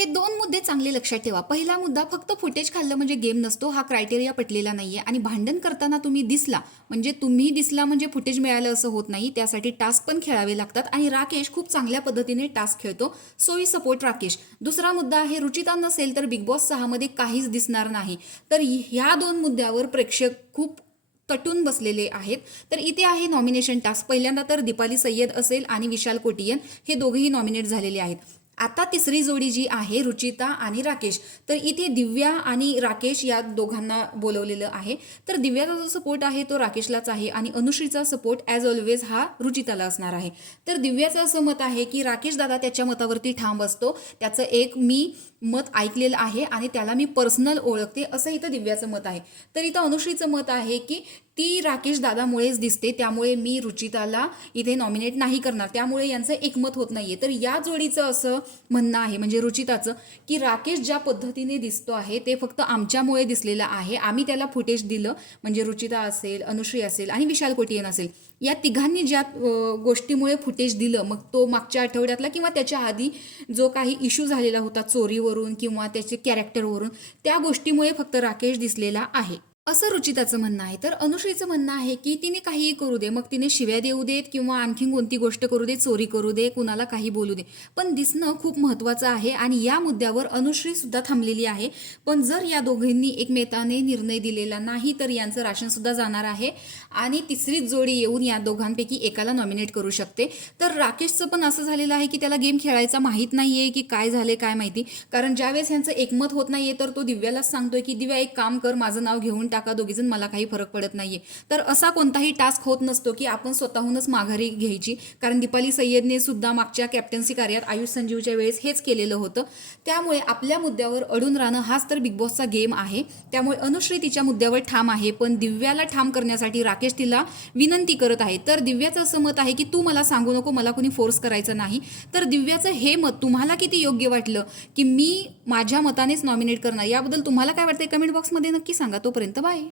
हे 2 मुद्दे चांगले लक्षात ठेवा. पहिला मुद्दा, फक्त फुटेज खाल्लं म्हणजे गेम नसतो, हा क्रायटेरिया पटलेला नाहीये. आणि भांडण करताना तुम्ही दिसला म्हणजे फुटेज मिळालं असं होत नाही. त्यासाठी टास्क पण खेळावे लागतात आणि राकेश खूप चांगल्या पद्धतीने टास्क खेळतो. So we support Rakesh. दुसरा मुद्दा आहे, रुचिता नसेल तर बिग बॉस 6 मध्ये काहीच दिसणार नाही. तर ह्या 2 मुद्द्यावर प्रेक्षक खूप तटून बसलेले आहेत. तर इथे आहे नॉमिनेशन टास्क. पहिल्यांदा तर दीपाली सय्यद असेल आणि विशाल कोटियन हे दोघेही नॉमिनेट झालेले आहेत. आता तिसरी जोडी जी आहे, रुचिता आणि राकेश, तर इथे दिव्या आणि राकेश या दोघांना बोलवलेलं आहे. तर दिव्याचा जो सपोर्ट आहे तो राकेशलाच आहे आणि अनुश्रीचा सपोर्ट ॲज ऑलवेज हा रुचिताला असणार आहे. तर दिव्याचं असं मत आहे की राकेश दादा त्याच्या मतावरती ठाम असतो. त्याचं एक मी मत ऐकलेलं आहे आणि त्याला मी पर्सनल ओळखते, असं इथं दिव्याचं मत आहे. तर इथं अनुश्रीचं मत आहे की ती राकेश दादामुळेच दिसते, त्यामुळे मी रुचिताला इथे नॉमिनेट नाही करणार, त्यामुळे यांचं एकमत होत नाहीये. तर या जोडीचं असं म्हणणं आहे, म्हणजे रुचिताचं, की राकेश ज्या पद्धतीने दिसतो आहे ते फक्त आमच्यामुळे दिसलेलं आहे. आम्ही त्याला फुटेज दिलं, म्हणजे रुचिता असेल, अनुश्री असेल आणि विशाल कोटियन असेल, या तिघांनी ज्या गोष्टीमुळे फुटेज दिलं, मग तो मागच्या आठवड्यातला किंवा त्याच्या आधी जो काही इश्यू झालेला होता चोरीवरून किंवा त्याचे कॅरेक्टरवरून, त्या गोष्टीमुळे फक्त राकेश दिसलेला आहे, असं रुचिताचं म्हणणं आहे. तर अनुश्रीचं म्हणणं आहे की तिने काहीही करू दे, मग तिने शिव्या देऊ देत किंवा आणखी कोणती गोष्ट करू दे, चोरी करू दे, कुणाला काही बोलू दे, पण दिसणं खूप महत्त्वाचं आहे. आणि या मुद्द्यावर अनुश्री सुद्धा थांबलेली आहे. पण जर या दोघांनी एकमेकाने निर्णय दिलेला नाही तर यांचं राशन सुद्धा जाणार आहे आणि तिसरीच जोडी येऊन या दोघांपैकी एकाला नॉमिनेट करू शकते. तर राकेशचं पण असं झालेलं आहे की त्याला गेम खेळायचा माहीत नाहीये की काय झाले काय माहिती, कारण ज्यावेळेस यांचं एकमत होत नाहीये तर तो दिव्यालाच सांगतोय की दिव्या एक काम कर, माझं नाव घेऊन टाका दोघीजण, मला काही फरक पडत नाहीये. तर असा कोणताही टास्क होत नसतो की आपण स्वतःहूनच माघारी घ्यायची, कारण दीपाली सय्यदने सुद्धा मागच्या कॅप्टन्सी कार्यात आयुष संजीवच्या वेळेस हेच केलेलं होतं. त्यामुळे आपल्या मुद्द्यावर अडून राहणं हाच तर बिग बॉसचा गेम आहे. त्यामुळे अनुश्री तिच्या मुद्द्यावर ठाम आहे, पण दिव्याला ठाम करण्यासाठी राकेश तिला विनंती करत आहे. तर दिव्याचं असं मत आहे की तू मला सांगू नको, मला कोणी फोर्स करायचं नाही. तर दिव्याचं हे मत तुम्हाला किती योग्य वाटलं की मी माझ्या मतानेच नॉमिनेट करणार, याबद्दल तुम्हाला काय वाटतंय कमेंट बॉक्समध्ये नक्की सांगा. तोपर्यंत बाय.